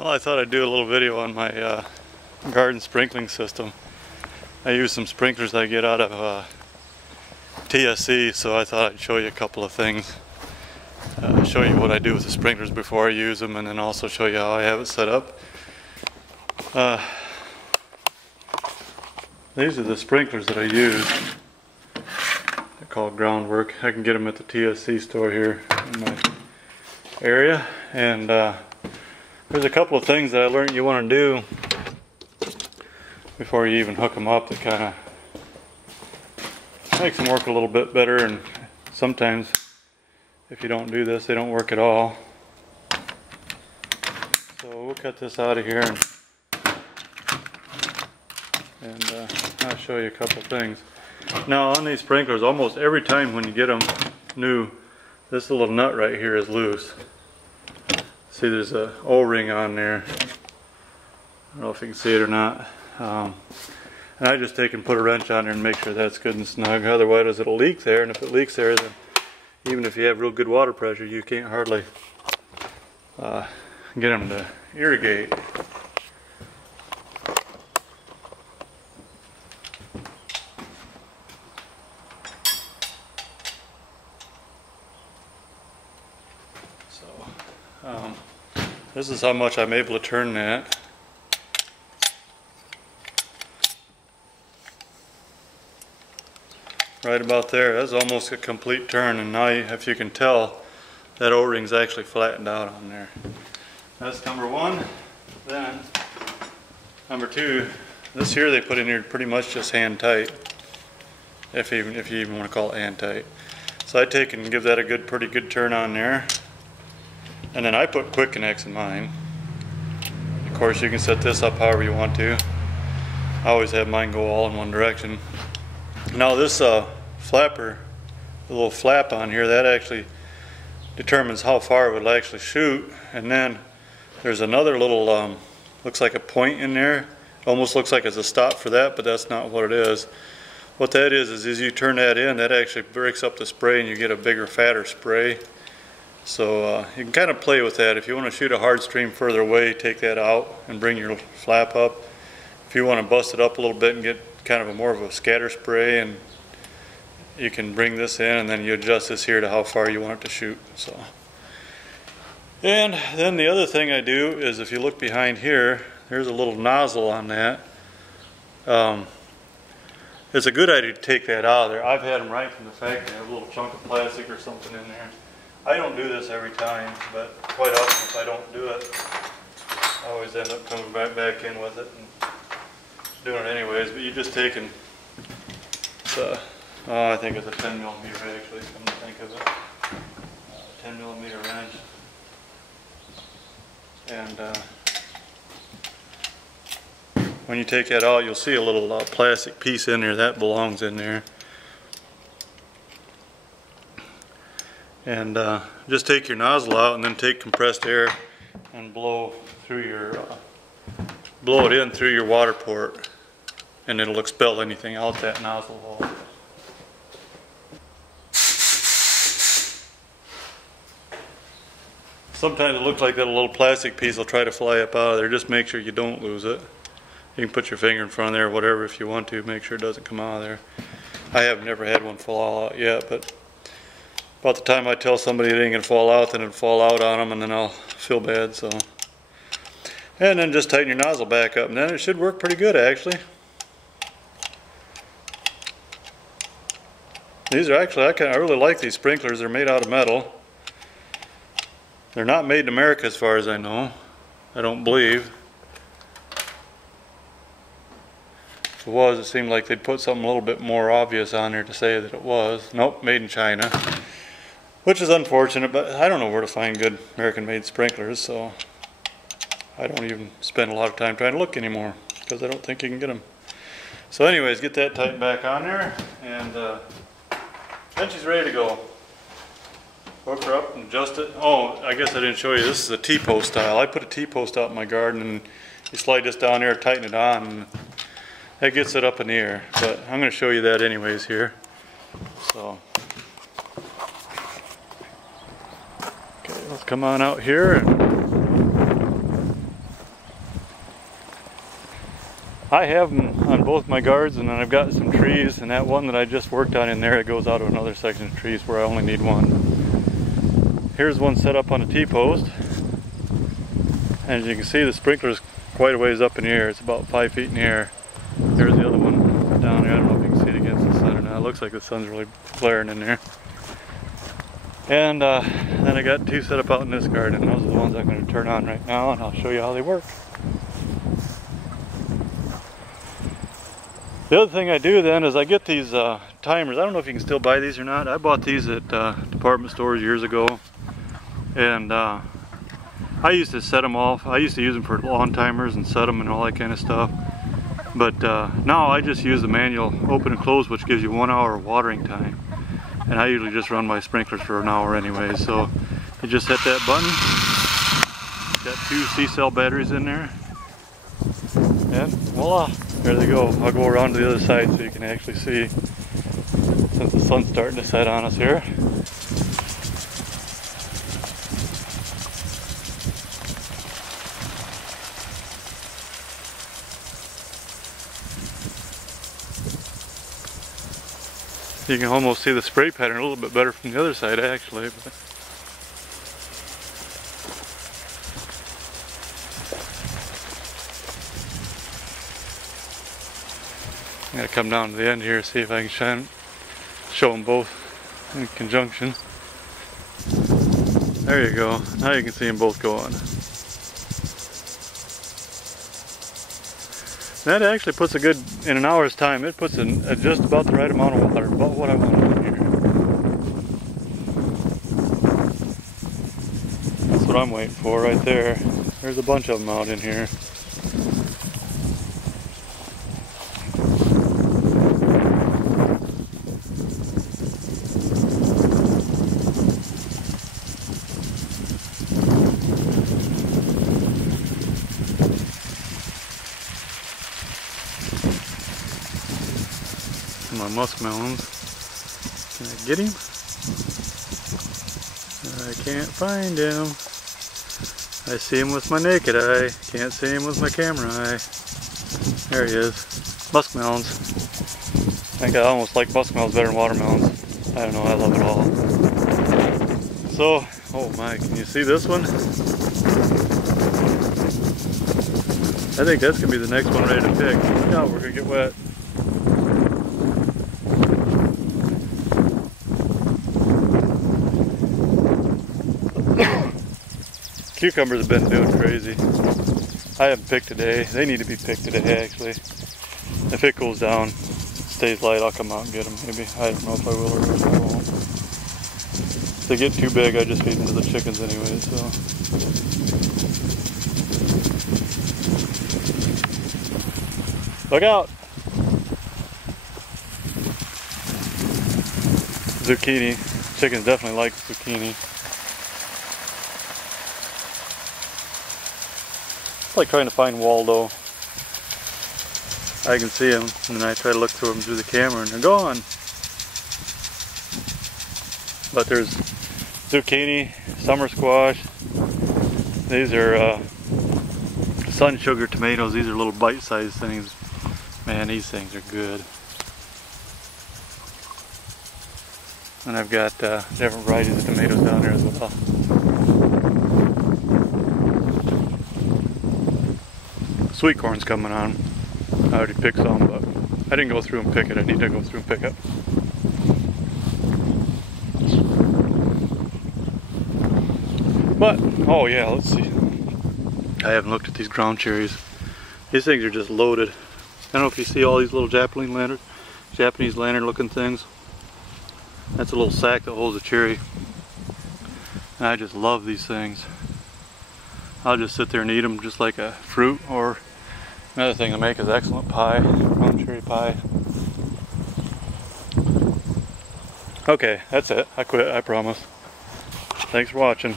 Well, I thought I'd do a little video on my garden sprinkling system. I use some sprinklers I get out of TSC, so I thought I'd show you a couple of things. Show you what I do with the sprinklers before I use them, and then also show you how I have it set up. These are the sprinklers that I use. They're called Groundwork. I can get them at the TSC store here in my area. And there's a couple of things that I learned you want to do before you even hook them up that kind of makes them work a little bit better. And sometimes if you don't do this, they don't work at all. So we'll cut this out of here and I'll show you a couple of things. Now on these sprinklers, almost every time when you get them new, this little nut right here is loose. See, there's a O-ring on there. I don't know if you can see it or not. And I just take and put a wrench on there and make sure that's good and snug. Otherwise it'll leak there, and if it leaks there, then even if you have real good water pressure, you can't hardly get them to irrigate. This is how much I'm able to turn that. Right about there, that's almost a complete turn, and now if you can tell, that O-ring's actually flattened out on there. That's number one. Then, number two, this here they put in here pretty much just hand tight, if you even want to call it hand tight. So I take and give that a pretty good turn on there. And then I put quick connects in mine. Of course, you can set this up however you want to. I always have mine go all in one direction. Now this flapper, the little flap on here, that actually determines how far it will actually shoot. And then there's another little, looks like a point in there. It almost looks like it's a stop for that, but that's not what it is. What that is as you turn that in, that actually breaks up the spray and you get a bigger, fatter spray. So you can kind of play with that. If you want to shoot a hard stream further away, take that out and bring your flap up. If you want to bust it up a little bit and get kind of a more of a scatter spray, and you can bring this in and then you adjust this here to how far you want it to shoot. So, and then the other thing I do is, if you look behind here, there's a little nozzle on that. It's a good idea to take that out of there. I've had them right from the factory. I have a little chunk of plastic or something in there. I don't do this every time, but quite often if I don't do it, I always end up coming back in with it and doing it anyways. But you just take and, I think it's a 10 millimeter actually, come to think of it. 10 millimeter wrench. And when you take that out, you'll see a little plastic piece in there that belongs in there. And just take your nozzle out and then take compressed air and blow it in through your water port, and it'll expel anything out that nozzle hole. Sometimes it looks like that little plastic piece will try to fly up out of there. Just make sure you don't lose it. You can put your finger in front of there or whatever if you want to. Make sure it doesn't come out of there. I have never had one fall out yet, but about the time I tell somebody it ain't gonna fall out, then it'll fall out on them, and then I'll feel bad. So, and then just tighten your nozzle back up, and then it should work pretty good actually. These are actually, I really like these sprinklers. They're made out of metal. They're not made in America as far as I know. I don't believe. If it was, it seemed like they'd put something a little bit more obvious on there to say that it was. Nope, made in China. Which is unfortunate, but I don't know where to find good American-made sprinklers, so I don't even spend a lot of time trying to look anymore, because I don't think you can get them. So anyways, get that tightened back on there, and then she's ready to go. Hook her up and adjust it. Oh, I guess I didn't show you, this is a T-post style. I put a T-post out in my garden, and you slide this down there, tighten it on, and that gets it up in the air. But I'm going to show you that anyways here. So, okay, let's come on out here. And I have them on both my guards, and then I've got some trees, and that one that I just worked on in there, it goes out to another section of trees where I only need one. Here's one set up on a T-post, and as you can see, the sprinkler's quite a ways up in the air. It's about 5 feet in the air. There's the other one down there. I don't know if you can see it against the sun or not. It looks like the sun's really flaring in there. And then I got two set up out in this garden. Those are the ones I'm going to turn on right now, and I'll show you how they work. The other thing I do then is I get these timers. I don't know if you can still buy these or not. I bought these at department stores years ago, and I used to set them off. I used to use them for lawn timers and set them and all that kind of stuff. But now I just use the manual open and close, which gives you 1 hour of watering time. And I usually just run my sprinklers for an hour anyway. So you just hit that button. Got two C-cell batteries in there. And voila, there they go. I'll go around to the other side so you can actually see, since the sun's starting to set on us here. You can almost see the spray pattern a little bit better from the other side actually. But I'm going to come down to the end here, see if I can show them both in conjunction. There you go. Now you can see them both going. That actually puts a good, in an hour's time, it puts in just about the right amount of water, about what I want in here. That's what I'm waiting for right there. There's a bunch of them out in here. My muskmelons. Can I get him? I can't find him. I see him with my naked eye. Can't see him with my camera eye. There he is. Muskmelons. I think I almost like muskmelons better than watermelons. I don't know, I love it all. So, oh my, can you see this one? I think that's going to be the next one ready to pick. Look out, we're going to get wet. Cucumbers have been doing crazy. I haven't picked today. They need to be picked today actually. If it cools down, stays light, I'll come out and get them maybe. I don't know if I will or if I won't. If they get too big, I just feed them to the chickens anyway, so. Look out! Zucchini. Chickens definitely like zucchini. It's like trying to find Waldo. I can see them, and then I try to look through them through the camera, and they're gone. But there's zucchini, summer squash. These are sun sugar tomatoes. These are little bite-sized things. Man, these things are good. And I've got different varieties of tomatoes down there as well. Sweet corn's coming on. I already picked some, but I didn't go through and pick it. I need to go through and pick it. But, oh yeah, let's see. I haven't looked at these ground cherries. These things are just loaded. I don't know if you see all these little Japanese lantern looking things. That's a little sack that holds a cherry. And I just love these things. I'll just sit there and eat them just like a fruit, or another thing to make is excellent pie, ground cherry pie. Okay, that's it. I quit, I promise. Thanks for watching.